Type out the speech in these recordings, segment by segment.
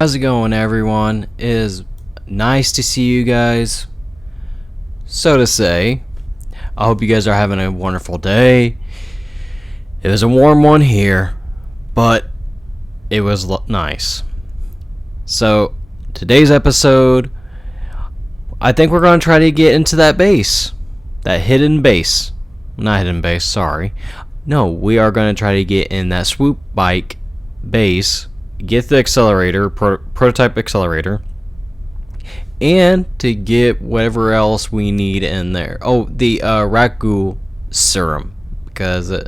How's it going, everyone? It is nice to see you guys. So to say, I hope you guys are having a wonderful day. It was a warm one here, but it was nice. So today's episode, I think we're going to try to get into that base. That hidden base. Not hidden base, sorry. No, we are going to try to get in that swoop bike base, get the accelerator, prototype accelerator, and to get whatever else we need in there. Oh, the ragu serum, because no,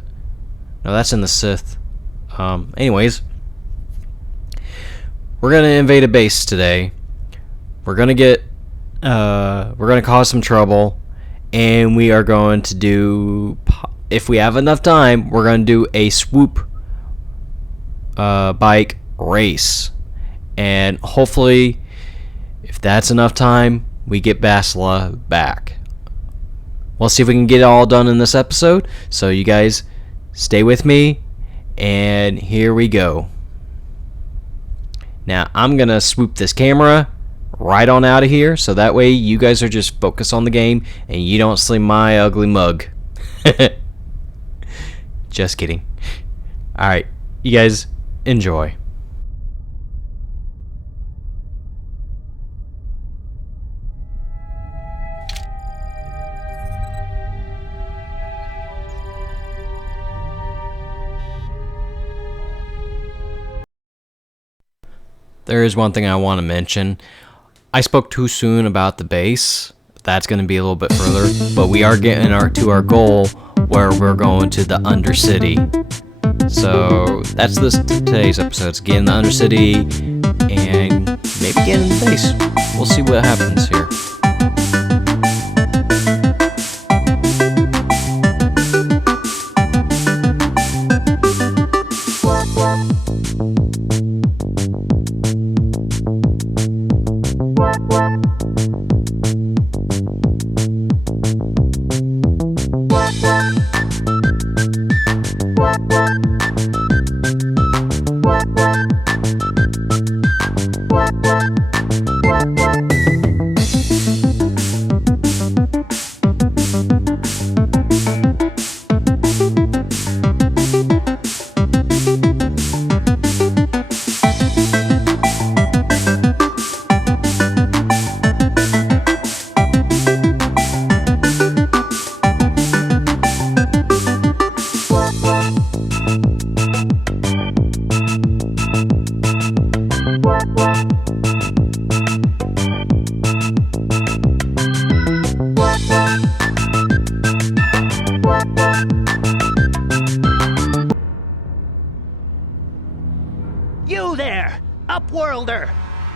that's in the Sith. Anyways, we're gonna invade a base today. We're gonna cause some trouble, and we are going to do, if we have enough time, we're gonna do a swoop bike race, and hopefully, if that's enough time, we get Basila back. We'll see if we can get it all done in this episode. So you guys stay with me, and here we go. Now I'm gonna swoop this camera right on out of here, so that way you guys are just focused on the game and you don't see my ugly mug. Just kidding. Alright, you guys enjoy. There is one thing I want to mention. I spoke too soon about the base. That's going to be a little bit further, but we are getting to our goal where we're going to the Undercity. So that's today's episode. It's getting the Undercity and maybe getting the base. We'll see what happens here. You there, Upworlder!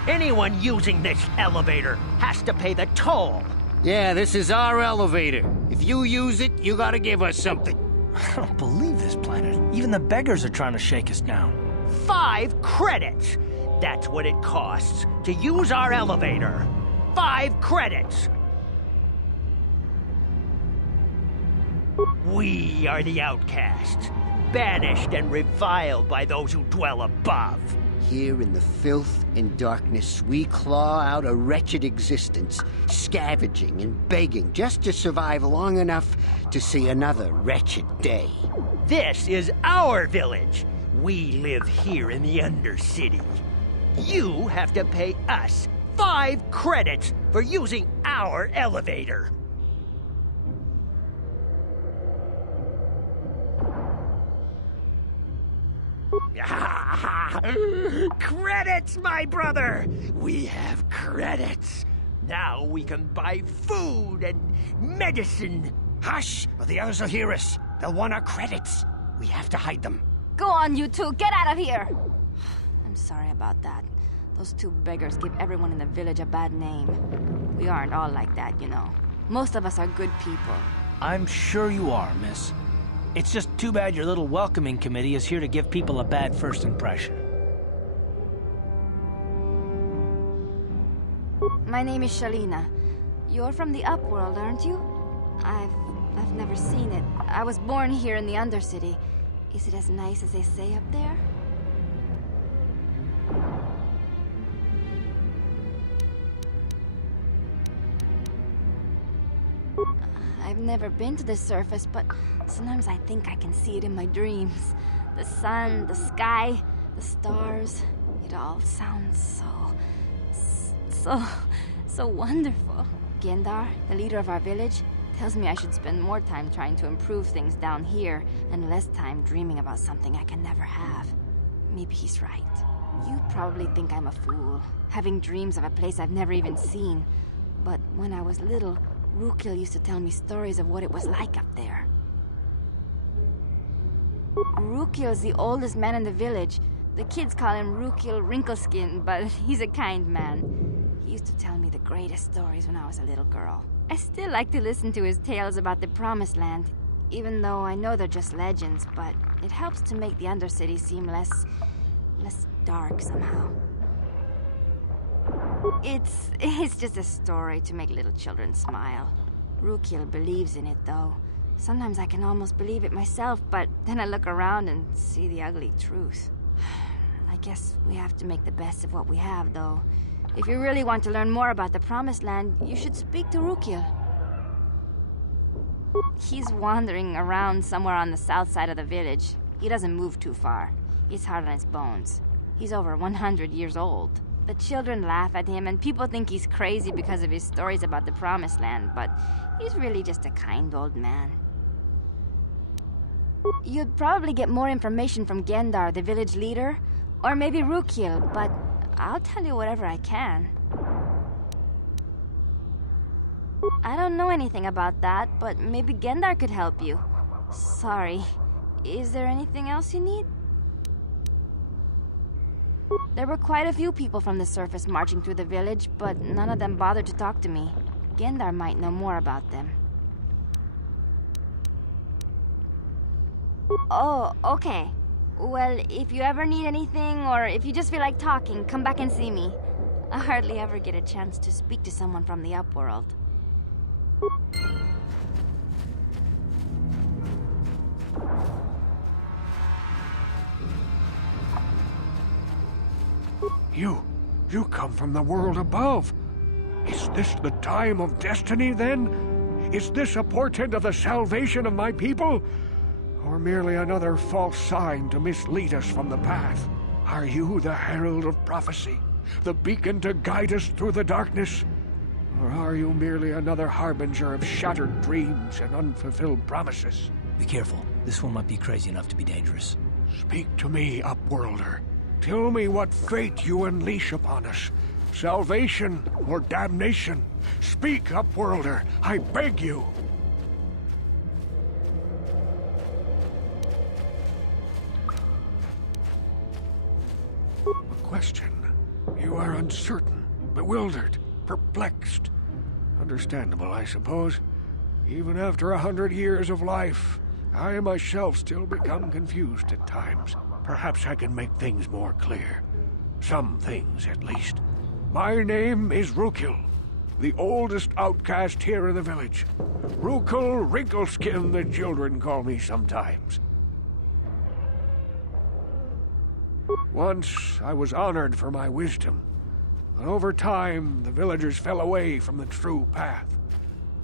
Anyone using this elevator has to pay the toll. Yeah, this is our elevator. If you use it, you gotta give us something. I don't believe this planet. Even the beggars are trying to shake us down. 5 credits! That's what it costs to use our elevator. 5 credits! We are the outcasts, banished and reviled by those who dwell above. Here in the filth and darkness, we claw out a wretched existence, scavenging and begging just to survive long enough to see another wretched day. This is our village. We live here in the Undercity. You have to pay us 5 credits for using our elevator. Credits, my brother! We have credits. Now we can buy food and medicine. Hush, or the others will hear us. They'll want our credits. We have to hide them. Go on, you two. Get out of here. I'm sorry about that. Those 2 beggars give everyone in the village a bad name. We aren't all like that, you know. Most of us are good people. I'm sure you are, miss. It's just too bad your little welcoming committee is here to give people a bad first impression. My name is Shalina. You're from the Upworld, aren't you? I've never seen it. I was born here in the Undercity. Is it as nice as they say up there? I've never been to the surface, but sometimes I think I can see it in my dreams. The sun, the sky, the stars. It all sounds so wonderful. Gendar, the leader of our village, tells me I should spend more time trying to improve things down here and less time dreaming about something I can never have. Maybe he's right. You probably think I'm a fool, having dreams of a place I've never even seen. But when I was little, Rukil used to tell me stories of what it was like up there. Rukil's the oldest man in the village. The kids call him Rukil Wrinkleskin, but he's a kind man. He used to tell me the greatest stories when I was a little girl. I still like to listen to his tales about the Promised Land, even though I know they're just legends, but it helps to make the Undercity seem less dark somehow. It's just a story to make little children smile. Rukil believes in it, though. Sometimes I can almost believe it myself, but then I look around and see the ugly truth. I guess we have to make the best of what we have, though. If you really want to learn more about the Promised Land, you should speak to Rukil. He's wandering around somewhere on the south side of the village. He doesn't move too far. He's hard on his bones. He's over 100 years old. The children laugh at him, and people think he's crazy because of his stories about the Promised Land, but he's really just a kind old man. You'd probably get more information from Gendar, the village leader, or maybe Rukil, but I'll tell you whatever I can. I don't know anything about that, but maybe Gendar could help you. Sorry. Is there anything else you need? There were quite a few people from the surface marching through the village, but none of them bothered to talk to me. Gendar might know more about them. Oh, okay. Well, if you ever need anything, or if you just feel like talking, come back and see me. I hardly ever get a chance to speak to someone from the Upworld. You come from the world above. Is this the time of destiny, then? Is this a portent of the salvation of my people? Or merely another false sign to mislead us from the path? Are you the herald of prophecy? The beacon to guide us through the darkness? Or are you merely another harbinger of shattered dreams and unfulfilled promises? Be careful. This one might be crazy enough to be dangerous. Speak to me, Upworlder. Tell me what fate you unleash upon us. Salvation or damnation? Speak, Upworlder, I beg you. A question. You are uncertain, bewildered, perplexed. Understandable, I suppose. Even after 100 years of life, I myself still become confused at times. Perhaps I can make things more clear. Some things, at least. My name is Rukil, the oldest outcast here in the village. Rukil Wrinkleskin, the children call me sometimes. Once, I was honored for my wisdom. But over time, the villagers fell away from the true path.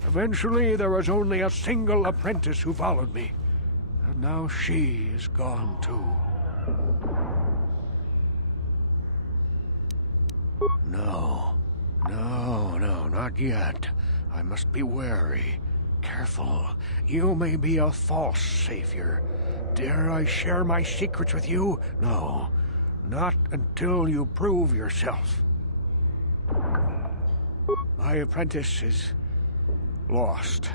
Eventually, there was only a single apprentice who followed me. And now she is gone too. No, not yet. I must be wary. Careful. You may be a false savior. Dare I share my secrets with you? No, not until you prove yourself. My apprentice is lost.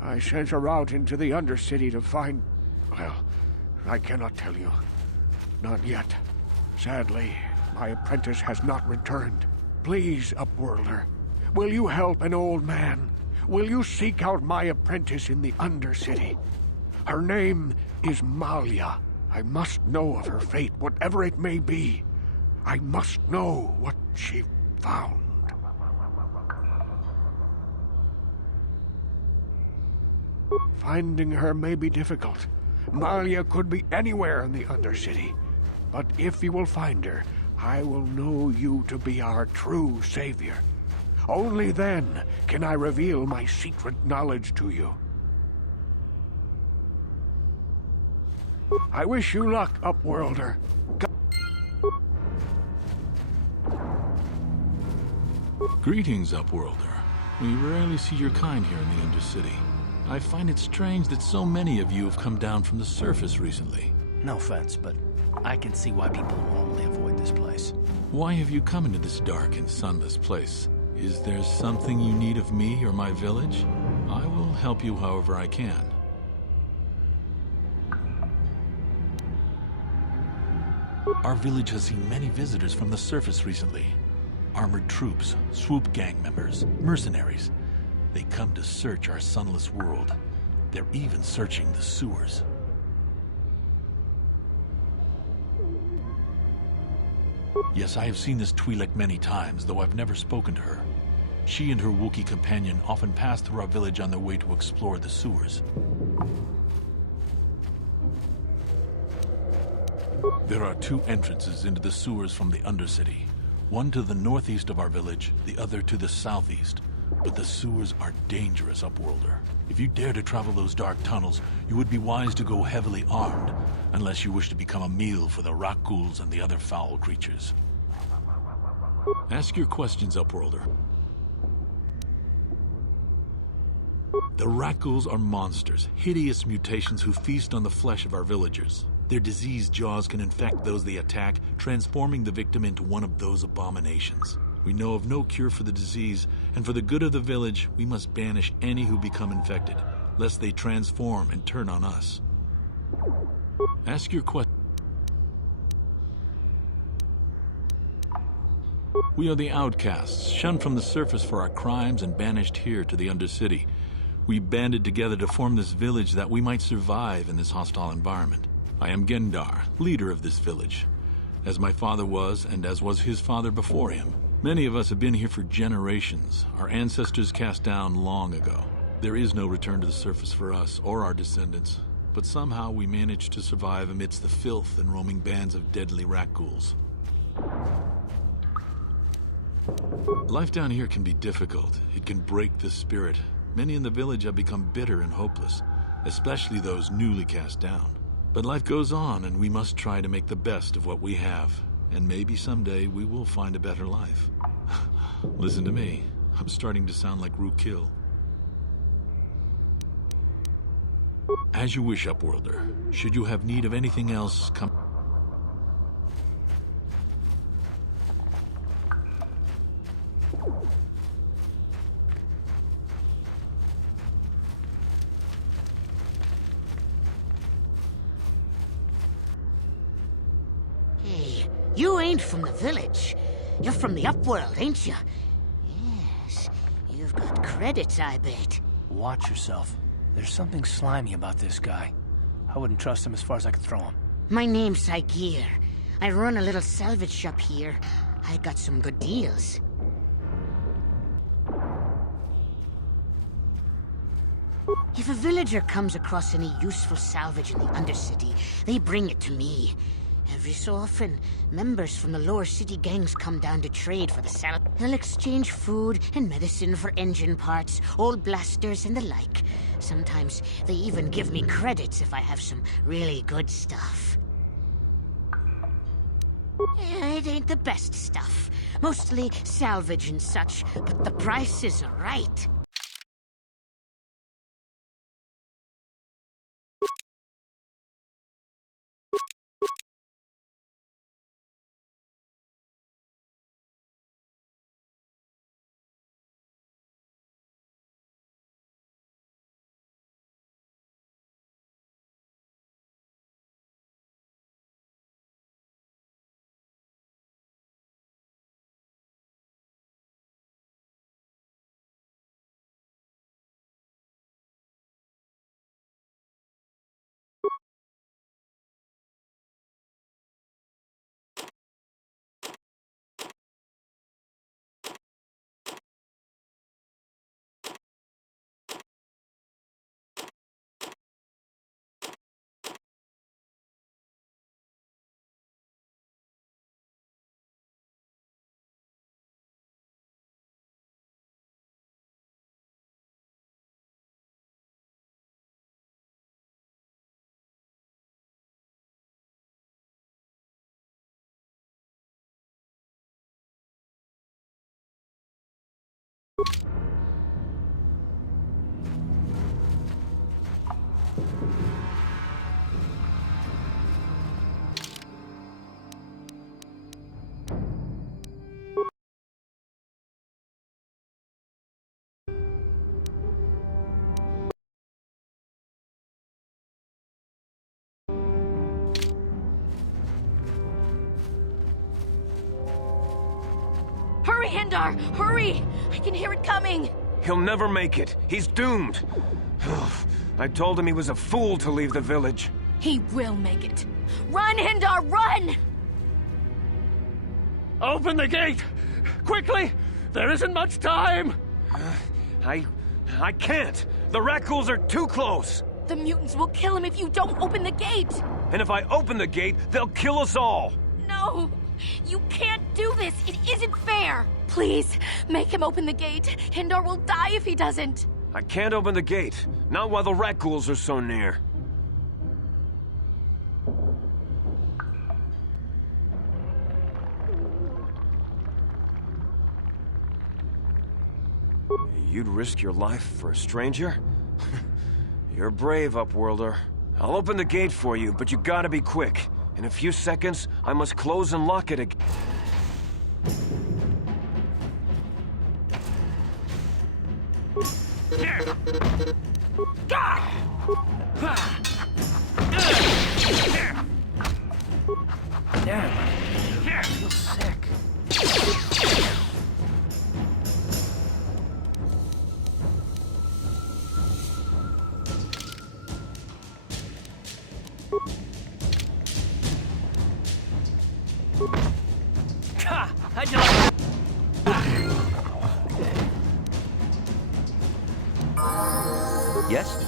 I sent her out into the Undercity to find... Well, I cannot tell you. Not yet. Sadly, my apprentice has not returned. Please, Upworlder, will you help an old man? Will you seek out my apprentice in the Undercity? Her name is Malia. I must know of her fate, whatever it may be. I must know what she found. Finding her may be difficult. Malia could be anywhere in the Undercity. But if you will find her, I will know you to be our true savior. Only then can I reveal my secret knowledge to you. I wish you luck, Upworlder. Greetings, Upworlder. We rarely see your kind here in the Undercity. I find it strange that so many of you have come down from the surface recently. No offense, but I can see why people normally avoid this place. Why have you come into this dark and sunless place? Is there something you need of me or my village? I will help you however I can. Our village has seen many visitors from the surface recently. Armored troops, swoop gang members, mercenaries. They come to search our sunless world. They're even searching the sewers. Yes, I have seen this Twi'lek many times, though I've never spoken to her. She and her Wookiee companion often pass through our village on their way to explore the sewers. There are two entrances into the sewers from the Undercity. One to the northeast of our village, the other to the southeast. But the sewers are dangerous, Upworlder. If you dare to travel those dark tunnels, you would be wise to go heavily armed, unless you wish to become a meal for the rock ghouls and the other foul creatures. Ask your questions, Upworlder. The rat ghouls are monsters, hideous mutations who feast on the flesh of our villagers. Their diseased jaws can infect those they attack, transforming the victim into one of those abominations. We know of no cure for the disease, and for the good of the village, we must banish any who become infected, lest they transform and turn on us. Ask your question. We are the outcasts, shunned from the surface for our crimes and banished here to the Undercity. We banded together to form this village that we might survive in this hostile environment. I am Gendar, leader of this village, as my father was and as was his father before him. Many of us have been here for generations, our ancestors cast down long ago. There is no return to the surface for us or our descendants, but somehow we managed to survive amidst the filth and roaming bands of deadly rat ghouls. Life down here can be difficult. It can break the spirit. Many in the village have become bitter and hopeless, especially those newly cast down. But life goes on, and we must try to make the best of what we have. And maybe someday we will find a better life. Listen to me. I'm starting to sound like Rookil. As you wish, Upworlder. Should you have need of anything else, come... Hey, you ain't from the village. You're from the Upworld, ain't you? Yes, you've got credits, I bet. Watch yourself. There's something slimy about this guy. I wouldn't trust him as far as I could throw him. My name's Saigir. I run a little salvage shop here. I got some good deals. If a villager comes across any useful salvage in the Undercity, they bring it to me. Every so often, members from the lower city gangs come down to trade for the salvage. They'll exchange food and medicine for engine parts, old blasters, and the like. Sometimes they even give me credits if I have some really good stuff. It ain't the best stuff. Mostly salvage and such, but the prices are right. Hurry, Hindar! Hurry! I can hear it coming! He'll never make it. He's doomed. I told him he was a fool to leave the village. He will make it. Run, Hindar, run! Open the gate! Quickly! There isn't much time! I can't. The Rakghouls are too close. The mutants will kill him if you don't open the gate! And if I open the gate, they'll kill us all. No! You can't do this! It isn't fair! Please, make him open the gate. Hindar will die if he doesn't. I can't open the gate. Not while the Rakghouls are so near. You'd risk your life for a stranger? You're brave, Upworlder. I'll open the gate for you, but you gotta be quick. In a few seconds, I must close and lock it again. Damn, I feel sick. Ha! How'd you like Yes?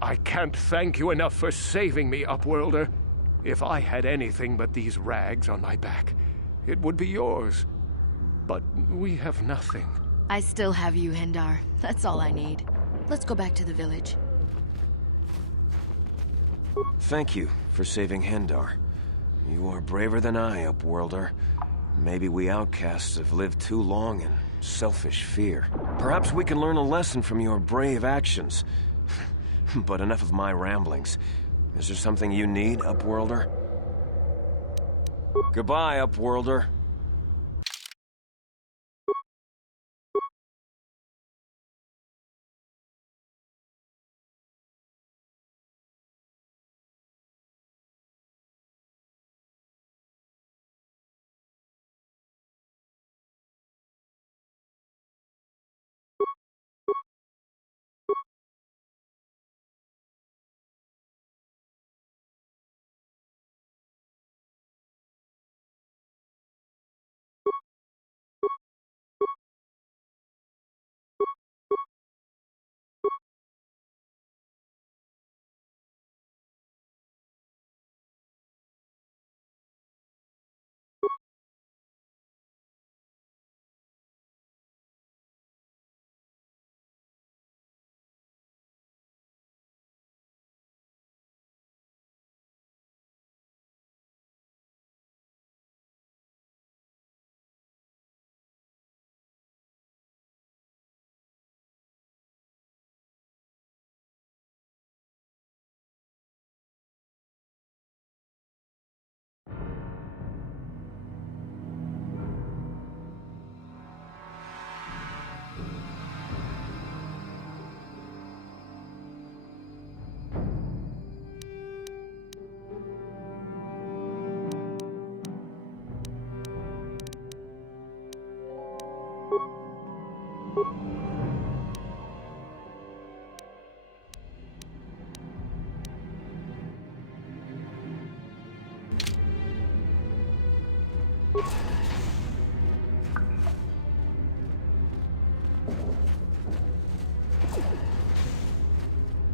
I can't thank you enough for saving me, Upworlder. If I had anything but these rags on my back, it would be yours. But we have nothing. I still have you, Hindar. That's all I need. Let's go back to the village. Thank you for saving Hendar. You are braver than I, Upworlder. Maybe we outcasts have lived too long in selfish fear. Perhaps we can learn a lesson from your brave actions. But enough of my ramblings. Is there something you need, Upworlder? Goodbye, Upworlder.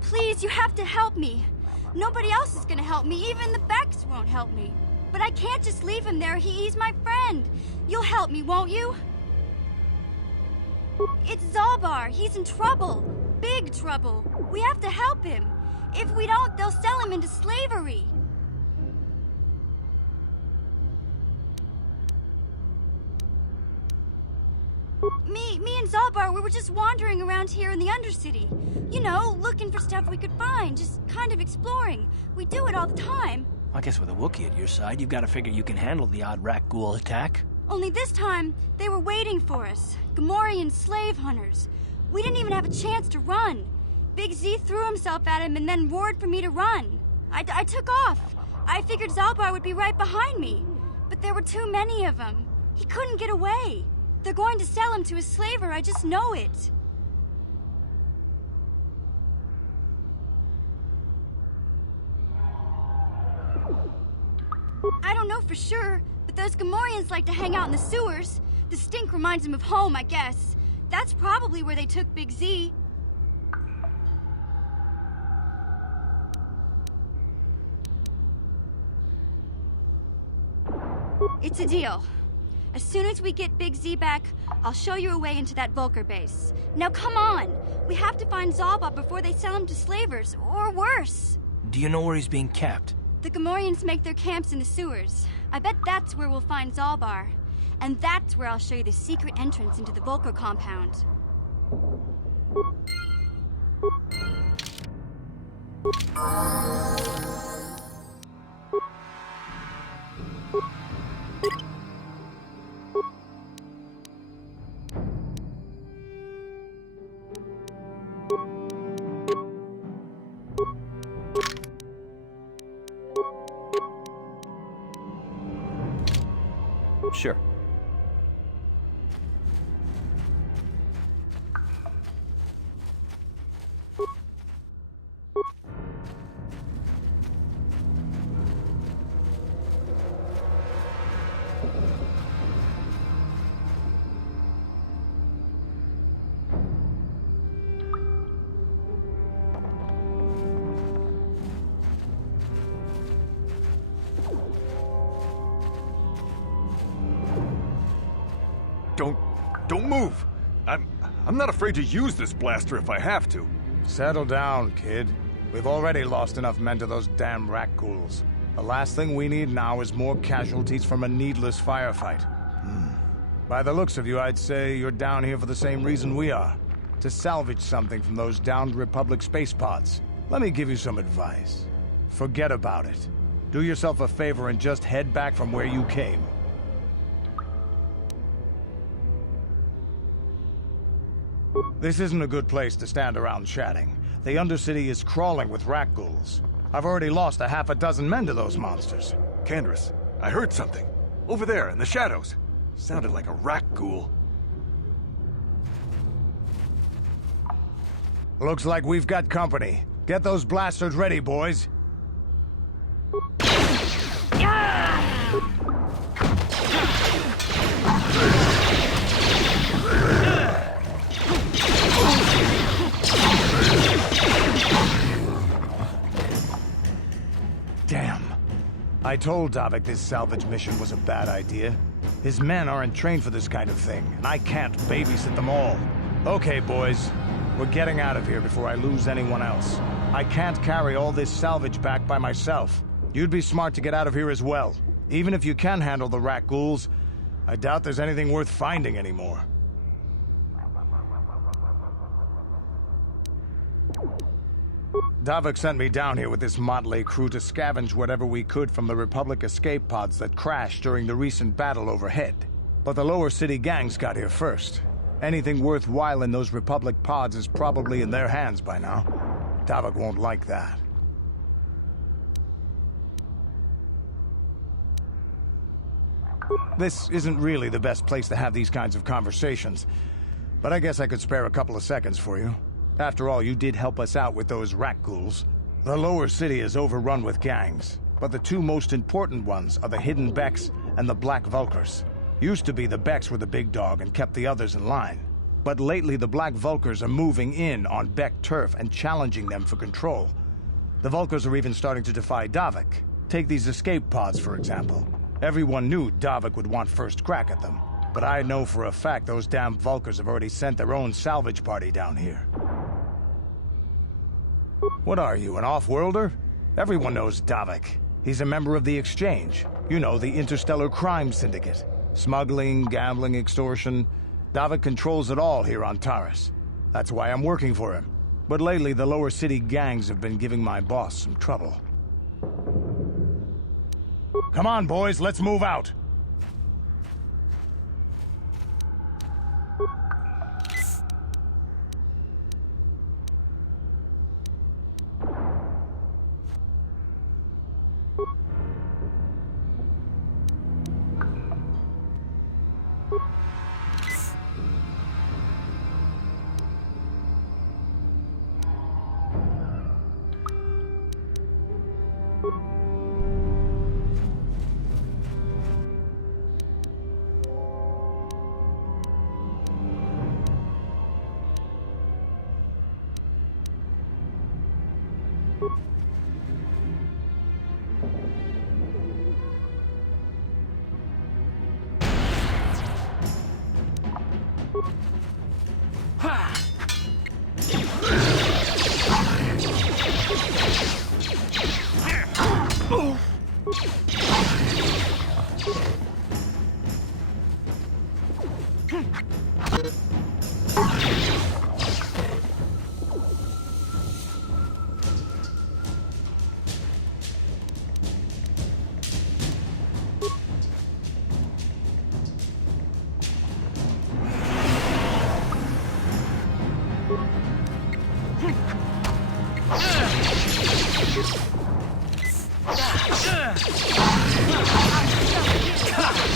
Please, you have to help me. Nobody else is gonna help me. Even the Becks won't help me. But I can't just leave him there. He's my friend. You'll help me, won't you? It's Zalbar. He's in trouble. Big trouble. We have to help him. If we don't, they'll sell him into slavery. Me and Zalbar, we were just wandering around here in the Undercity. You know, looking for stuff we could find, just kind of exploring. We do it all the time. I guess with a Wookiee at your side, you've got to figure you can handle the odd rat ghoul attack. Only this time, they were waiting for us. Gamorrean slave hunters. We didn't even have a chance to run. Big Z threw himself at him and then roared for me to run. I took off. I figured Zalbar would be right behind me. But there were too many of them. He couldn't get away. They're going to sell him to a slaver, I just know it. I don't know for sure, but those Gamorreans like to hang out in the sewers. The stink reminds them of home, I guess. That's probably where they took Big Z. It's a deal. As soon as we get Big Z back, I'll show you a way into that Vulcar base. Now come on! We have to find Zalba before they sell him to slavers, or worse. Do you know where he's being kept? The Gamorreans make their camps in the sewers. I bet that's where we'll find Zalbar. And that's where I'll show you the secret entrance into the Vulcar compound. Sure. Don't move! I'm not afraid to use this blaster if I have to. Settle down, kid. We've already lost enough men to those damn rat ghouls. The last thing we need now is more casualties from a needless firefight. By the looks of you, I'd say you're down here for the same reason we are. To salvage something from those downed Republic space pods. Let me give you some advice. Forget about it. Do yourself a favor and just head back from where you came. This isn't a good place to stand around chatting. The Undercity is crawling with rat ghouls. I've already lost a half a dozen men to those monsters. Candace, I heard something. Over there, in the shadows. Sounded like a rat ghoul. Looks like we've got company. Get those blasters ready, boys. Damn. I told Davik this salvage mission was a bad idea. His men aren't trained for this kind of thing, and I can't babysit them all. Okay, boys. We're getting out of here before I lose anyone else. I can't carry all this salvage back by myself. You'd be smart to get out of here as well. Even if you can handle the rat ghouls, I doubt there's anything worth finding anymore. Davik sent me down here with this motley crew to scavenge whatever we could from the Republic escape pods that crashed during the recent battle overhead. But the lower city gangs got here first. Anything worthwhile in those Republic pods is probably in their hands by now. Davik won't like that. This isn't really the best place to have these kinds of conversations, but I guess I could spare a couple of seconds for you. After all, you did help us out with those rat ghouls. The lower city is overrun with gangs, but the two most important ones are the Hidden Becks and the Black Vulkars. Used to be the Becks were the big dog and kept the others in line. But lately the Black Vulkars are moving in on Beck turf and challenging them for control. The Vulkars are even starting to defy Davik. Take these escape pods, for example. Everyone knew Davik would want first crack at them. but I know for a fact those damn Vulkars have already sent their own salvage party down here. What are you, an off-worlder? Everyone knows Davik. He's a member of the Exchange. You know, the Interstellar Crime Syndicate. Smuggling, gambling, extortion. Davik controls it all here on Taris. That's why I'm working for him. But lately, the lower city gangs have been giving my boss some trouble. Come on, boys, let's move out!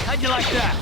How'd you like that?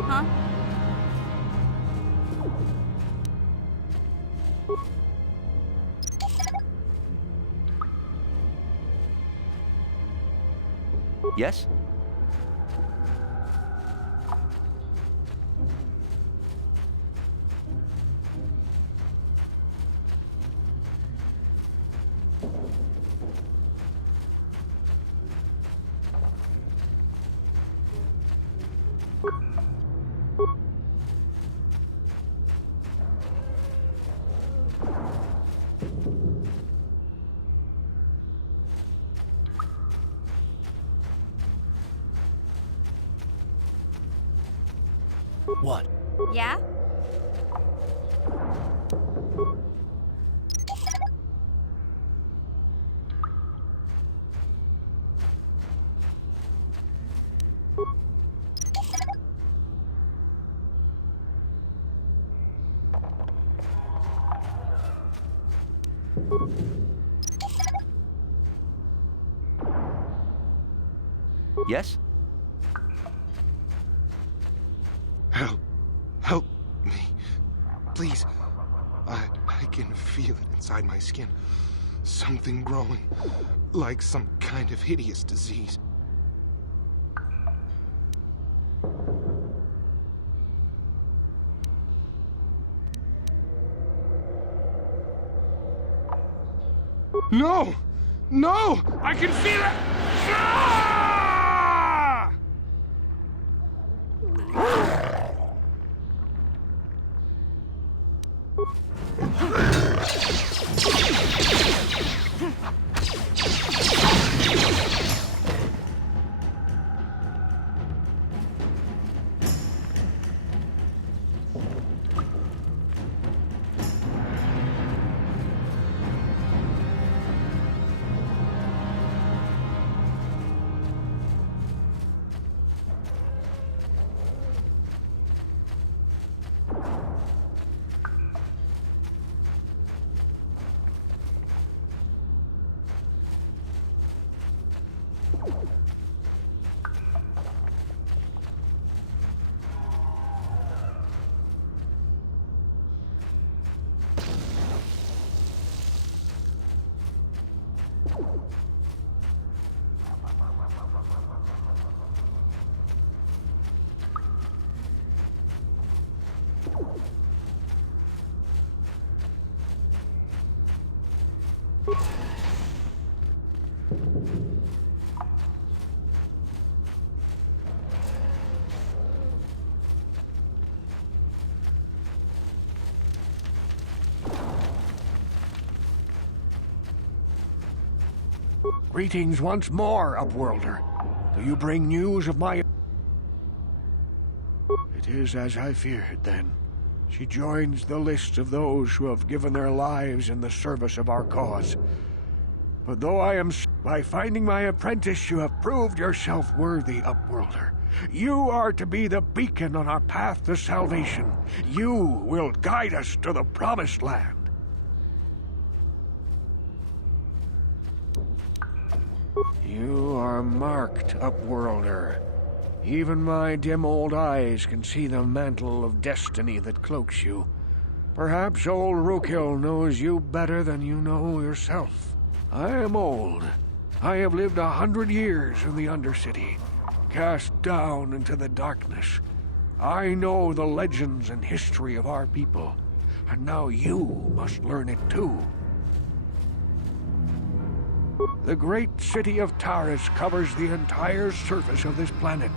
Huh? Yes? What? Yeah? Yes? Help me. Please. I can feel it inside my skin. Something growing. Like some kind of hideous disease. No! No! I can feel it! Ah! Greetings once more, Upworlder. Do you bring news of my... It is as I feared, then. She joins the list of those who have given their lives in the service of our cause. But though I am... By finding my apprentice, you have proved yourself worthy, Upworlder. You are to be the beacon on our path to salvation. You will guide us to the Promised Land. You are marked, Upworlder. Even my dim old eyes can see the mantle of destiny that cloaks you. Perhaps old Rookhill knows you better than you know yourself. I am old. I have lived 100 years in the Undercity, cast down into the darkness. I know the legends and history of our people, and now you must learn it too. The great city of Taris covers the entire surface of this planet.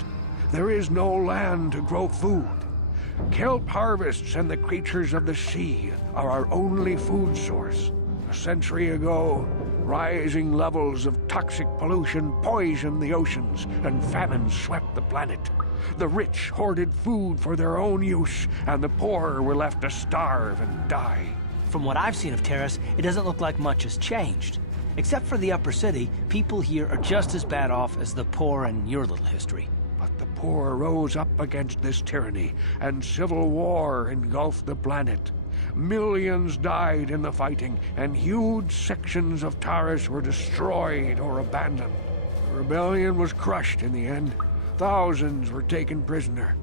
There is no land to grow food. Kelp harvests and the creatures of the sea are our only food source. A century ago, rising levels of toxic pollution poisoned the oceans, and famine swept the planet. The rich hoarded food for their own use, and the poor were left to starve and die. From what I've seen of Terrace, it doesn't look like much has changed. Except for the upper city, people here are just as bad off as the poor in your little history. But the poor rose up against this tyranny, and civil war engulfed the planet. Millions died in the fighting, and huge sections of Taris were destroyed or abandoned. The rebellion was crushed in the end. Thousands were taken prisoner.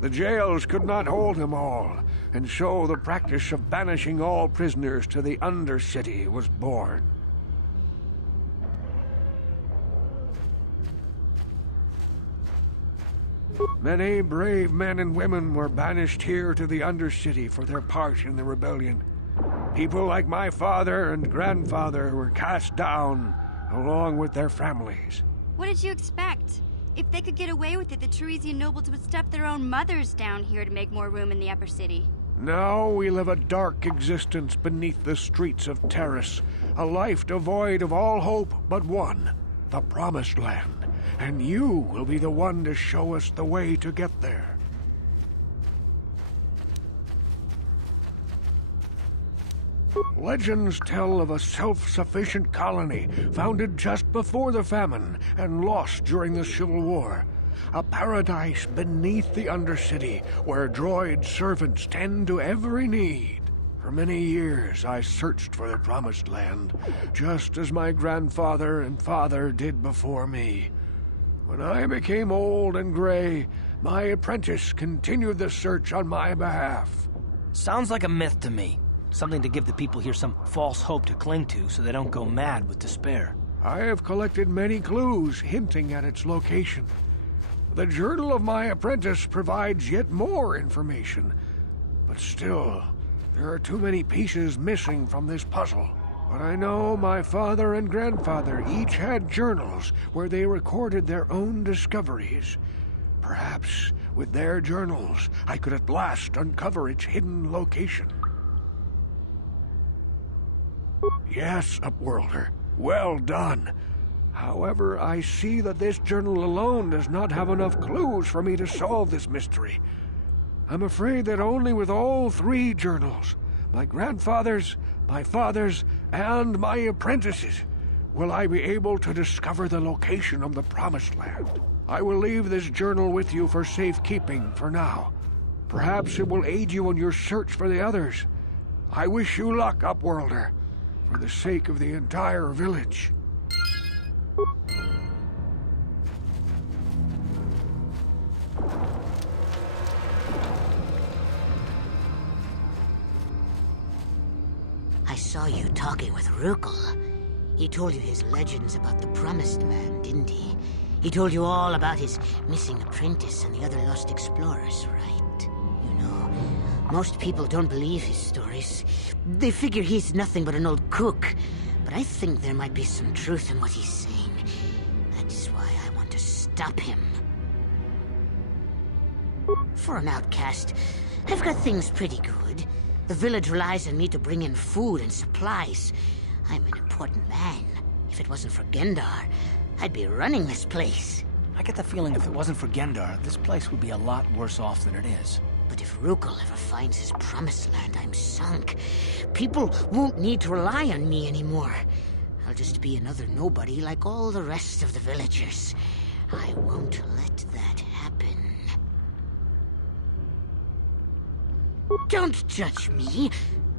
The jails could not hold them all, and so the practice of banishing all prisoners to the Undercity was born. Many brave men and women were banished here to the Undercity for their part in the rebellion. People like my father and grandfather were cast down, along with their families. What did you expect? If they could get away with it, the Teresian nobles would stuff their own mothers down here to make more room in the upper city. Now we live a dark existence beneath the streets of Terrace, a life devoid of all hope but one, the Promised Land. And you will be the one to show us the way to get there. Legends tell of a self-sufficient colony founded just before the famine and lost during the Civil War. A paradise beneath the Undercity where droid servants tend to every need. For many years I searched for the Promised Land, just as my grandfather and father did before me. When I became old and gray, my apprentice continued the search on my behalf. Sounds like a myth to me. Something to give the people here some false hope to cling to so they don't go mad with despair. I have collected many clues hinting at its location. The journal of my apprentice provides yet more information. But still, there are too many pieces missing from this puzzle. But I know my father and grandfather each had journals where they recorded their own discoveries. Perhaps with their journals, I could at last uncover its hidden location. Yes, Upworlder, well done. However, I see that this journal alone does not have enough clues for me to solve this mystery. I'm afraid that only with all three journals, my grandfather's, my father's, and my apprentice's, will I be able to discover the location of the Promised Land. I will leave this journal with you for safekeeping for now. Perhaps it will aid you in your search for the others. I wish you luck, Upworlder, for the sake of the entire village. I saw you talking with Rukel. He told you his legends about the Promised Land, didn't he? He told you all about his missing apprentice and the other lost explorers, right? You know, most people don't believe his stories. They figure he's nothing but an old cook. But I think there might be some truth in what he's saying. That's why I want to stop him. For an outcast, I've got things pretty good. The village relies on me to bring in food and supplies. I'm an important man. If it wasn't for Gendar, I'd be running this place. I get the feeling if it wasn't for Gendar, this place would be a lot worse off than it is. But if Rukal ever finds his promised land, I'm sunk. People won't need to rely on me anymore. I'll just be another nobody like all the rest of the villagers. I won't let that happen. Don't judge me.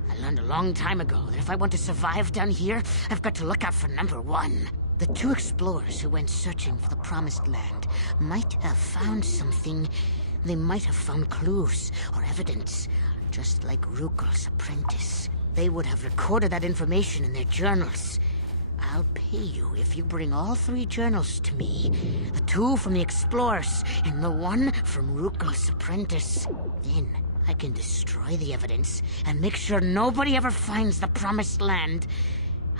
I learned a long time ago that if I want to survive down here, I've got to look out for number one. The two explorers who went searching for the Promised Land might have found something. They might have found clues or evidence, just like Rukal's apprentice. They would have recorded that information in their journals. I'll pay you if you bring all 3 journals to me. The 2 from the explorers and the 1 from Rukal's apprentice. Then I can destroy the evidence and make sure nobody ever finds the Promised Land.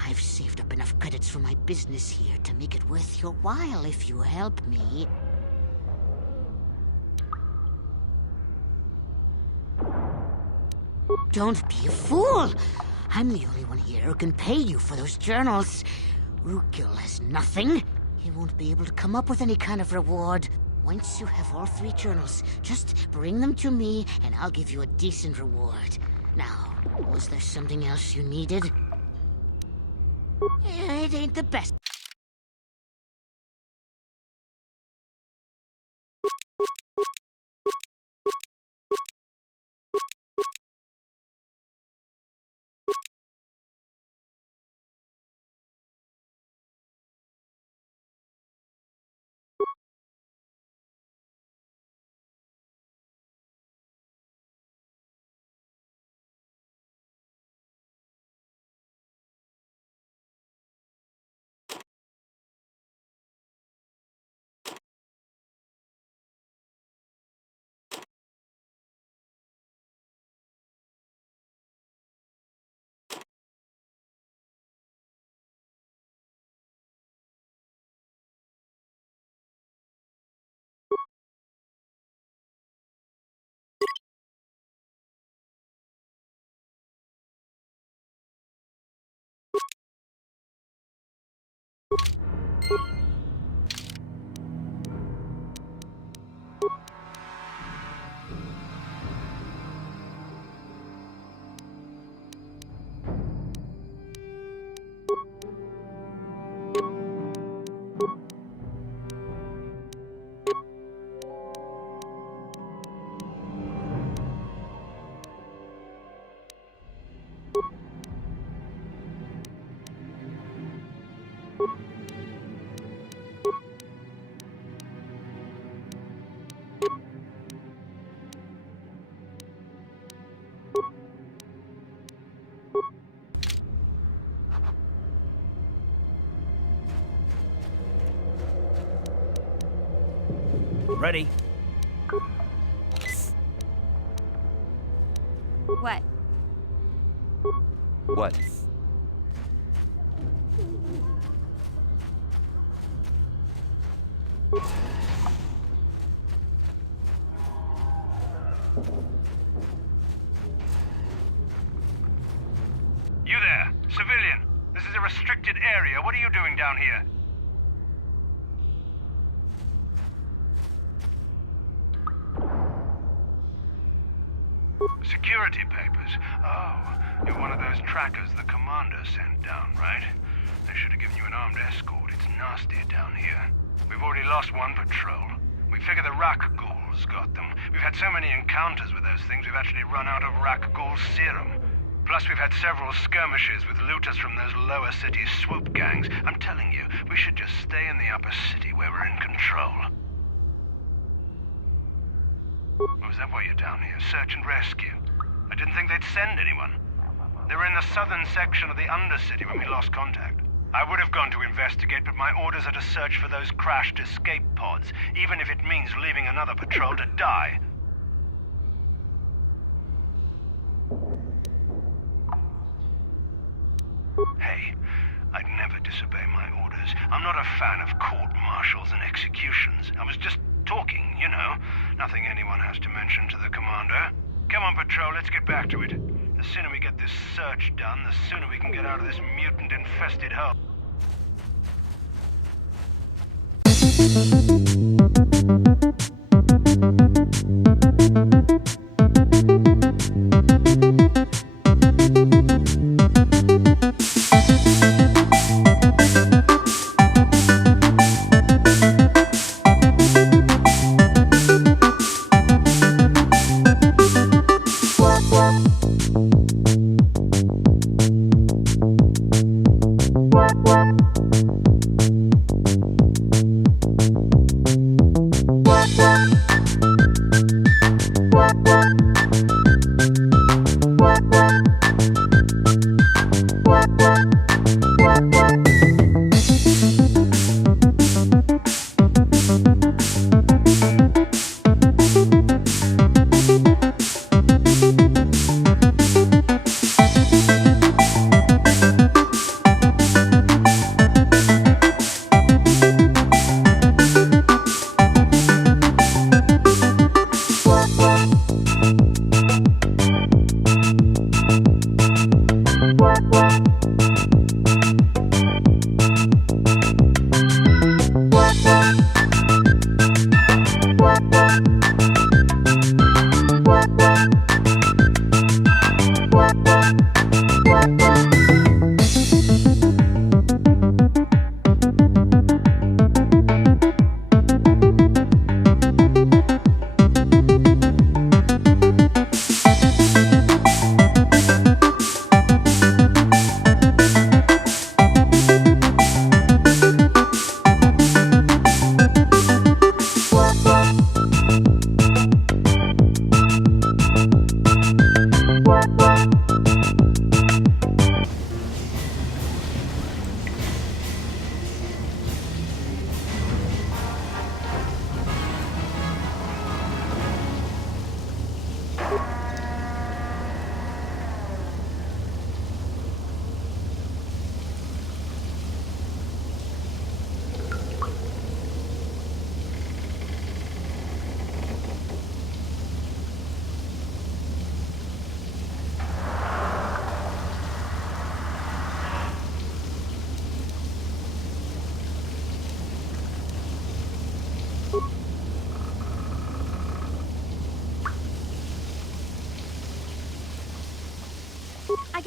I've saved up enough credits for my business here to make it worth your while if you help me. Don't be a fool! I'm the only one here who can pay you for those journals. Rukil has nothing. He won't be able to come up with any kind of reward. Once you have all 3 journals, just bring them to me and I'll give you a decent reward. Now, was there something else you needed? It ain't the best. Ready? What? What? You there, civilian. This is a restricted area. What are you doing down here? Security papers. Oh, you're one of those trackers the commander sent down, right? They should have given you an armed escort. It's nasty down here. We've already lost one patrol. We figure the Rak ghouls got them. We've had so many encounters with those things, we've actually run out of Rak ghoul serum. Plus, we've had several skirmishes with looters from those lower city swoop gangs. I'm telling you, we should just stay in the upper city where we're in control. Or is that why you're down here? Search and rescue? I didn't think they'd send anyone. They were in the southern section of the Undercity when we lost contact. I would have gone to investigate, but my orders are to search for those crashed escape pods, even if it means leaving another patrol to die. Hey, I'd never disobey my orders. I'm not a fan of court-martials and executions. I was just talking, you know. Nothing anyone has to mention to the commander. Come on, patrol, let's get back to it. The sooner we get this search done, the sooner we can get out of this mutant-infested hole.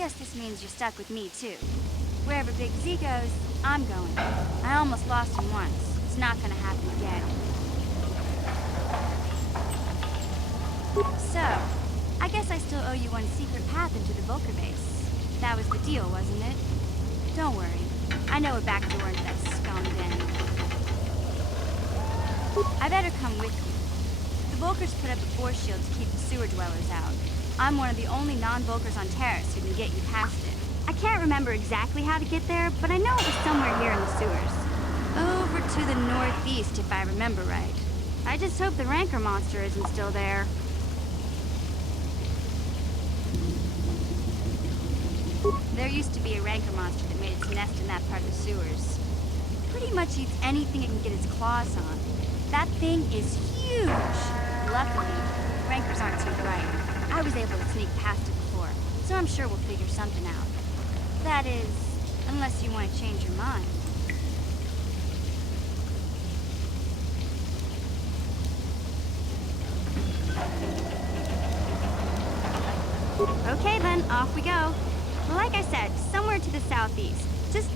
guess this means you're stuck with me, too. Wherever Big Z goes, I'm going. I almost lost him once. It's not gonna happen again. So, I guess I still owe you one secret path into the Volker base. That was the deal, wasn't it? Don't worry. I know a back door into that scum den. I better come with you. The Volkers put up a force shield to keep the sewer dwellers out. I'm one of the only non-Volkers on Terrace who can get you past it. I can't remember exactly how to get there, but I know it was somewhere here in the sewers. Over to the northeast, if I remember right. I just hope the Rancor monster isn't still there. There used to be a Rancor monster that made its nest in that part of the sewers. Pretty much eats anything it can get its claws on. That thing is huge! Luckily, Rancors aren't too bright. I was able to sneak past it before, so I'm sure we'll figure something out. That is, unless you want to change your mind. Okay then, off we go. Like I said, somewhere to the southeast. Just...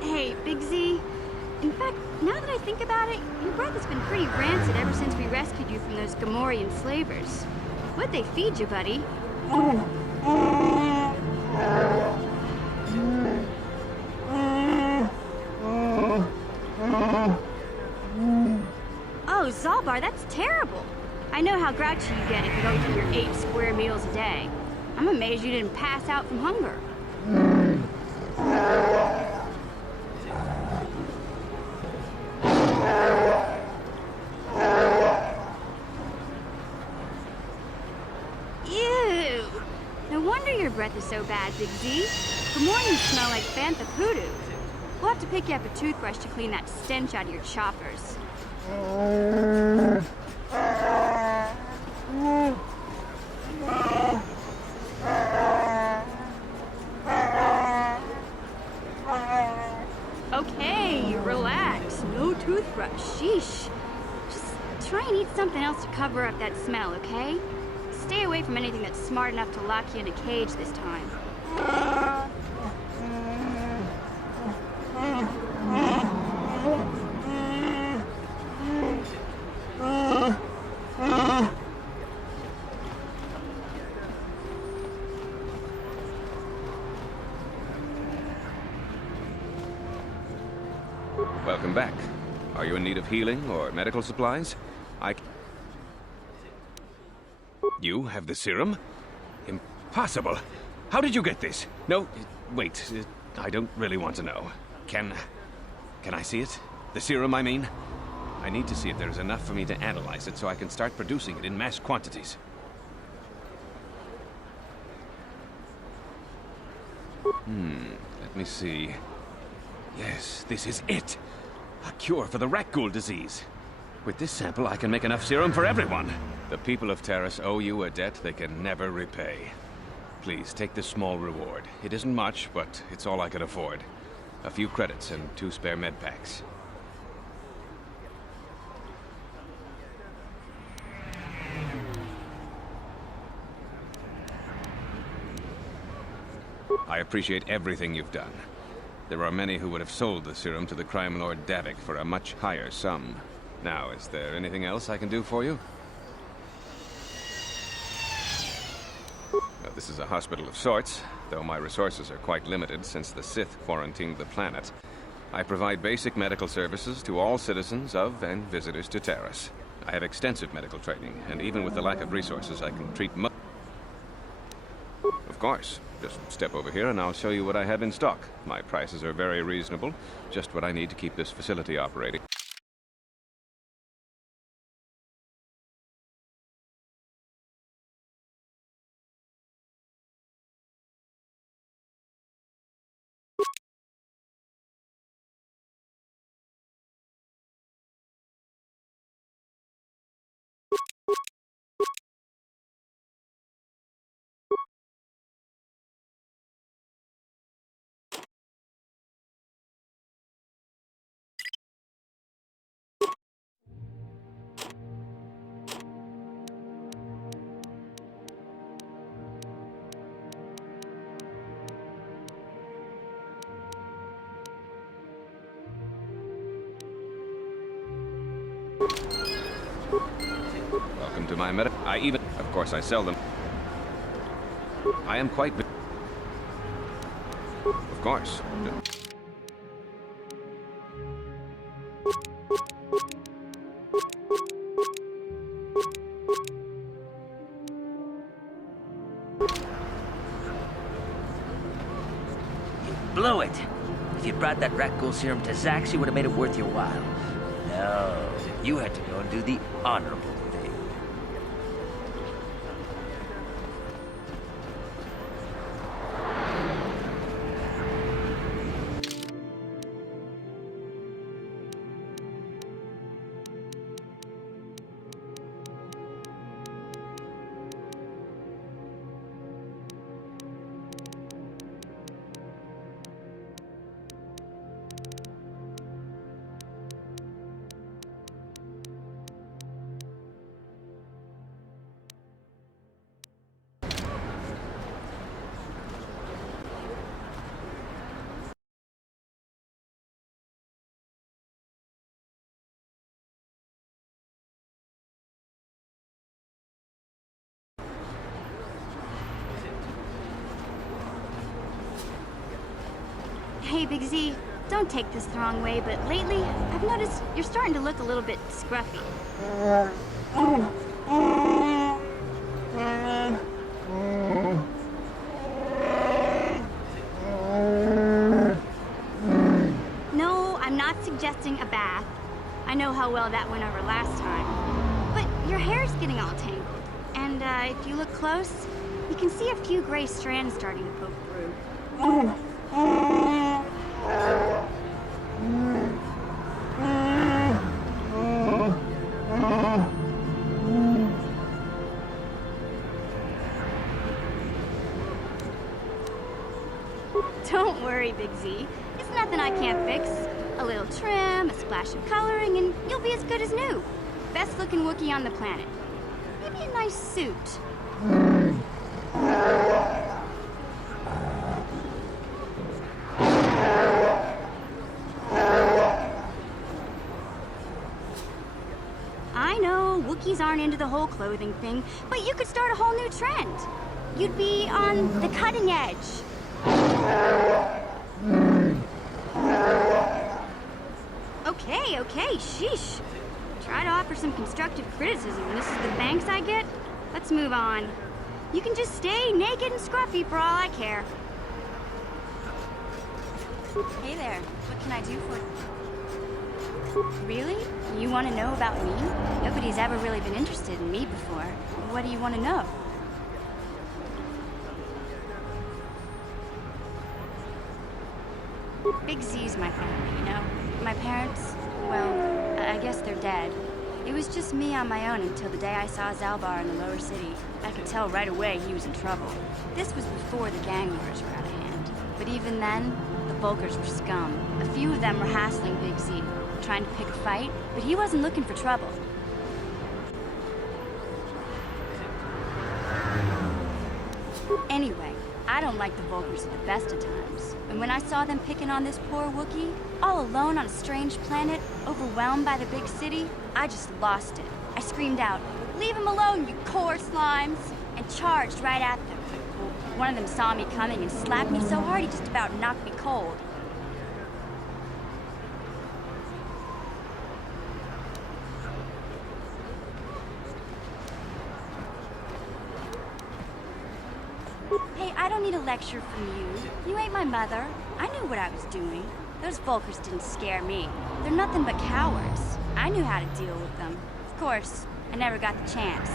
Hey, Big Z. In fact, now that I think about it, your breath has been pretty rancid ever since we rescued you from those Gamorrean slavers. What'd they feed you, buddy? Oh, Zalbar, that's terrible. I know how grouchy you get if you don't eat your 8 square meals a day. I'm amazed you didn't pass out from hunger. Ew! No wonder your breath is so bad, Big Z. Good morning smell like Bantha Poodoo. We'll have to pick you up a toothbrush to clean that stench out of your choppers. Okay, relax. No toothbrush. Sheesh. Just try and eat something else to cover up that smell, okay? Stay away from anything that's smart enough to lock you in a cage this time. Welcome back. Are you in need of healing or medical supplies? You have the serum? Impossible. How did you get this? No, wait. I don't really want to know. Can I see it? The serum, I mean? I need to see if there is enough for me to analyze it so I can start producing it in mass quantities. Let me see. Yes, this is it. A cure for the rat ghoul disease. With this sample, I can make enough serum for everyone. The people of Terrace owe you a debt they can never repay. Please, take this small reward. It isn't much, but it's all I can afford. A few credits and 2 spare med packs. I appreciate everything you've done. There are many who would have sold the serum to the crime lord Davik for a much higher sum. Now, is there anything else I can do for you? This is a hospital of sorts, though my resources are quite limited since the Sith quarantined the planet. I provide basic medical services to all citizens of and visitors to Terrace. I have extensive medical training, and even with the lack of resources, I can treat Of course. Just step over here and I'll show you what I have in stock. My prices are very reasonable, just what I need to keep this facility operating. Welcome to my Of course, I sell them. I am quite... Of course. Blew it. If you brought that rat ghoul serum to Zax, you would have made it worth your while. No, you had to go and do the honorable thing. Hey, Big Z, don't take this the wrong way, but lately, I've noticed you're starting to look a little bit scruffy. No, I'm not suggesting a bath. I know how well that went over last time. But your hair's getting all tangled. And if you look close, you can see a few gray strands starting to poke through. Don't worry, Big Z. It's nothing I can't fix. A little trim, a splash of coloring, and you'll be as good as new. Best looking Wookiee on the planet. Maybe a nice suit. I know, Wookiees aren't into the whole clothing thing, but you could start a whole new trend. You'd be on the cutting edge. Okay, sheesh. Try to offer some constructive criticism and this is the thanks I get? Let's move on. You can just stay naked and scruffy for all I care. Hey there, what can I do for you? Really? You want to know about me? Nobody's ever really been interested in me before. What do you want to know? Big Z's my family, you know? My parents, well, I guess they're dead. It was just me on my own until the day I saw Zalbar in the lower city. I could tell right away he was in trouble. This was before the gang wars were out of hand. But even then, the Volkers were scum. A few of them were hassling Big Z, trying to pick a fight, but he wasn't looking for trouble. Anyway, I don't like the Volkers at the best of times. And when I saw them picking on this poor Wookiee, all alone on a strange planet, overwhelmed by the big city, I just lost it. I screamed out, "Leave him alone, you core slimes!" And and charged right at them. Well, one of them saw me coming and slapped me so hard he just about knocked me cold. Hey, I don't need a lecture from you. You ain't my mother. I knew what I was doing. Those Volkers didn't scare me. They're nothing but cowards. I knew how to deal with them. Of course, I never got the chance.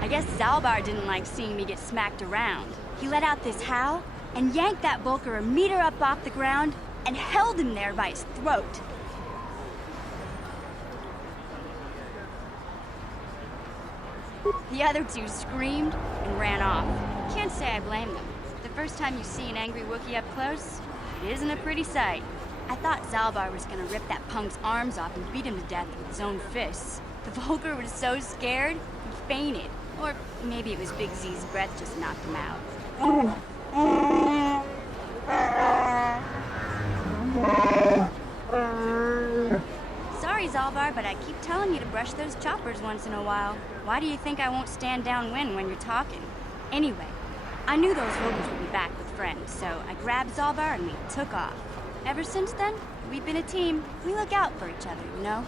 I guess Zalbar didn't like seeing me get smacked around. He let out this howl and yanked that Volker a meter up off the ground and held him there by his throat. The other two screamed and ran off. Can't say I blame them. The first time you see an angry Wookiee up close, it isn't a pretty sight. I thought Zalbar was gonna rip that punk's arms off and beat him to death with his own fists. The Volker was so scared, he fainted. Or maybe it was Big Z's breath just knocked him out. Sorry, Zalbar, but I keep telling you to brush those choppers once in a while. Why do you think I won't stand downwind when you're talking? Anyway, I knew those Volkers would be back with friends, so I grabbed Zalbar and we took off. Ever since then, we've been a team. We look out for each other, you know?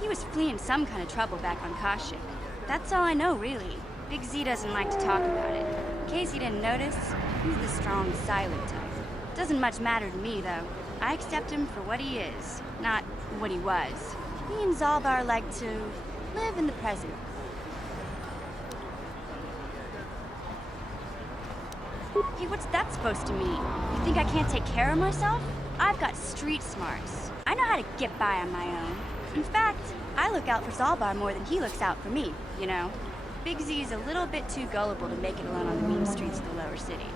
He was fleeing some kind of trouble back on Kashyyyk. That's all I know, really. Big Z doesn't like to talk about it. In case you didn't notice, he's the strong, silent type. Doesn't much matter to me, though. I accept him for what he is, not what he was. Me and Zalbar like to live in the present. Hey, what's that supposed to mean? You think I can't take care of myself? I've got street smarts. I know how to get by on my own. In fact, I look out for Zalbar more than he looks out for me, you know? Big Z's a little bit too gullible to make it alone on the mean streets of the lower city.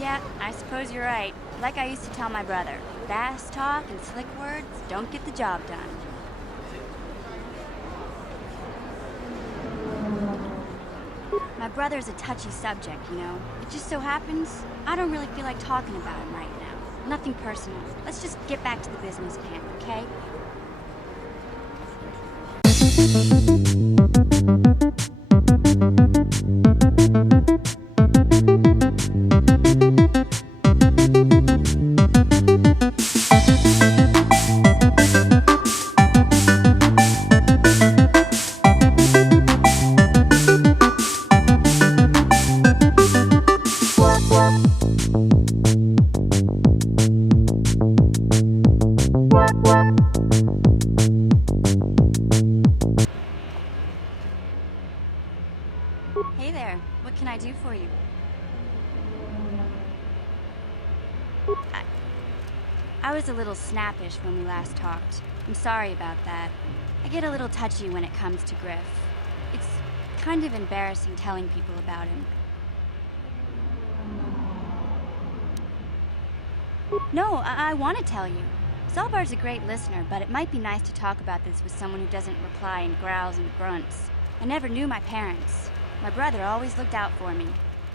Yeah, I suppose you're right. Like I used to tell my brother, fast talk and slick words don't get the job done. My brother's a touchy subject, you know? It just so happens, I don't really feel like talking about him right now. Nothing personal. Let's just get back to the business camp, okay? Hey there, what can I do for you? I was a little snappish when we last talked. I'm sorry about that. I get a little touchy when it comes to Griff. It's kind of embarrassing telling people about him. No, I want to tell you. Zalbar's a great listener, but it might be nice to talk about this with someone who doesn't reply in growls and grunts. I never knew my parents. My brother always looked out for me.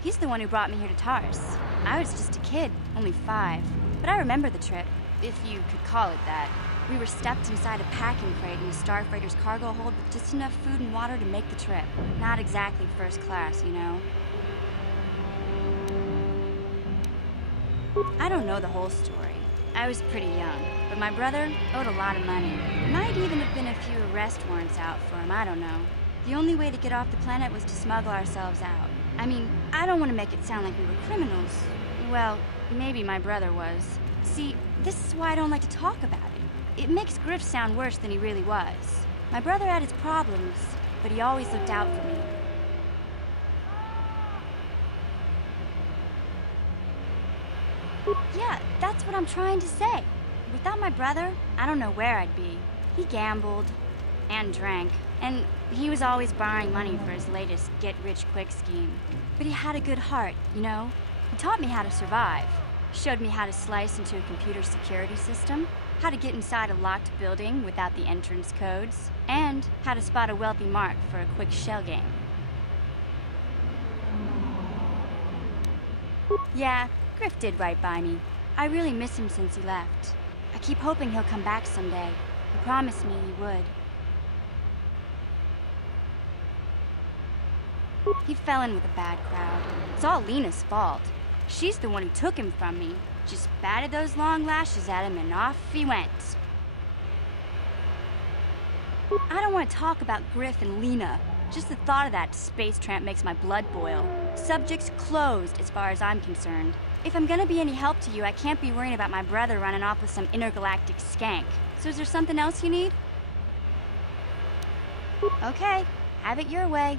He's the one who brought me here to Tars. I was just a kid, only 5. But I remember the trip, if you could call it that. We were stuffed inside a packing crate in a starfreighter's cargo hold with just enough food and water to make the trip. Not exactly first class, you know? I don't know the whole story. I was pretty young, but my brother owed a lot of money. Might even have been a few arrest warrants out for him, I don't know. The only way to get off the planet was to smuggle ourselves out. I mean, I don't want to make it sound like we were criminals. Well, maybe my brother was. See, this is why I don't like to talk about it. It makes Griff sound worse than he really was. My brother had his problems, but he always looked out for me. Yeah, that's what I'm trying to say. Without my brother, I don't know where I'd be. He gambled and drank, and he was always borrowing money for his latest get-rich-quick scheme. But he had a good heart, you know? He taught me how to survive. Showed me how to slice into a computer security system, how to get inside a locked building without the entrance codes, and how to spot a wealthy mark for a quick shell game. Yeah, Griff did right by me. I really miss him since he left. I keep hoping he'll come back someday. He promised me he would. He fell in with a bad crowd. It's all Lena's fault. She's the one who took him from me. Just batted those long lashes at him and off he went. I don't want to talk about Griff and Lena. Just the thought of that space tramp makes my blood boil. Subject's closed as far as I'm concerned. If I'm gonna be any help to you, I can't be worrying about my brother running off with some intergalactic skank. So is there something else you need? Okay, have it your way.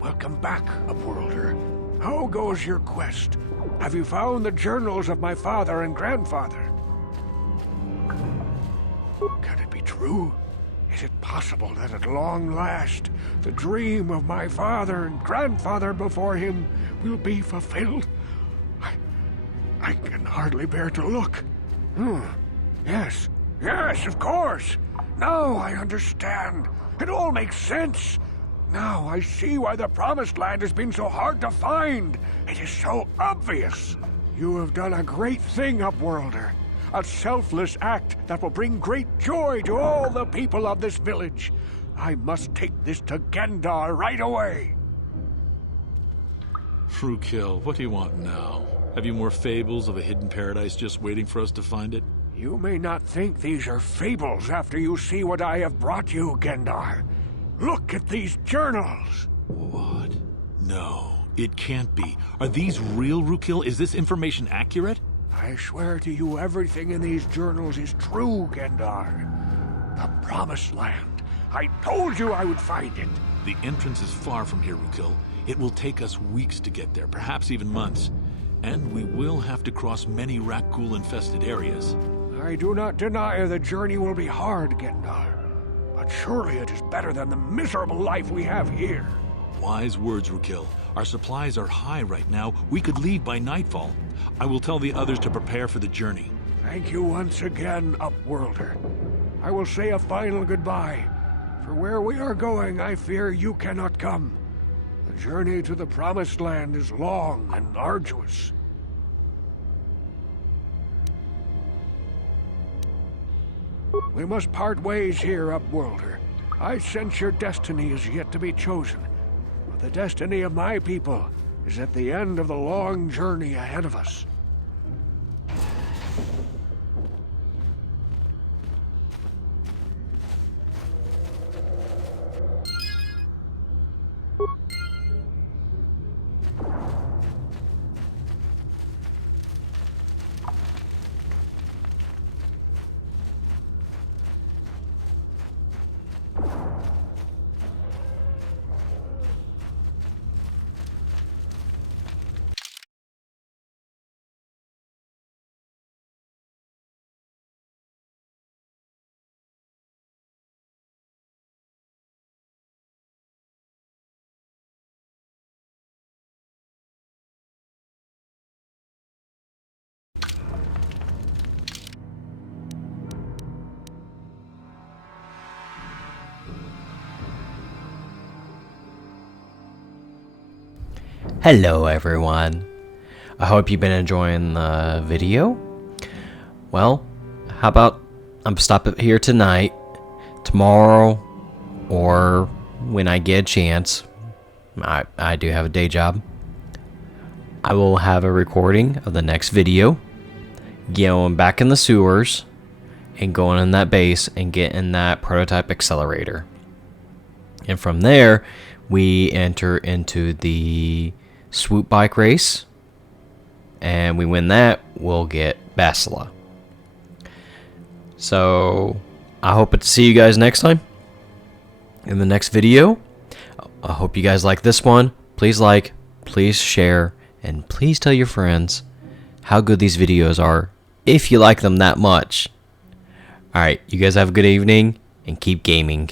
Welcome back, Upworlder. How goes your quest? Have you found the journals of my father and grandfather? Can it be true? Is it possible that at long last, the dream of my father and grandfather before him will be fulfilled? I can hardly bear to look. Yes, of course. Now I understand. It all makes sense. Now I see why the Promised Land has been so hard to find. It is so obvious. You have done a great thing, Upworlder. A selfless act that will bring great joy to all the people of this village. I must take this to Gendar right away. Frukill, what do you want now? Have you more fables of a hidden paradise just waiting for us to find it? You may not think these are fables after you see what I have brought you, Gendar. Look at these journals! What? No, it can't be. Are these real, Frukill? Is this information accurate? I swear to you everything in these journals is true, Gendar. The Promised Land. I told you I would find it. The entrance is far from here, Frukill. It will take us weeks to get there, perhaps even months. And we will have to cross many Rakghoul-infested areas. I do not deny the journey will be hard, Gendar. But surely it is better than the miserable life we have here. Wise words, Frukill. Our supplies are high right now. We could leave by nightfall. I will tell the others to prepare for the journey. Thank you once again, Upworlder. I will say a final goodbye. For where we are going, I fear you cannot come. The journey to the Promised Land is long and arduous. We must part ways here, Upworlder. I sense your destiny is yet to be chosen. But the destiny of my people is at the end of the long journey ahead of us. Hello everyone. I hope you've been enjoying the video. Well, how about I'm stop it here tonight, tomorrow, or when I get a chance. I do have a day job. I will have a recording of the next video, going back in the sewers and going in that base and getting that prototype accelerator. And from there, we enter into the swoop bike race, and we win that, we'll get Basila. So I hope to see you guys next time in the next video. I hope you guys like this one. Please like, please share, and please tell your friends how good these videos are if you like them that much. Alright, you guys have a good evening and keep gaming.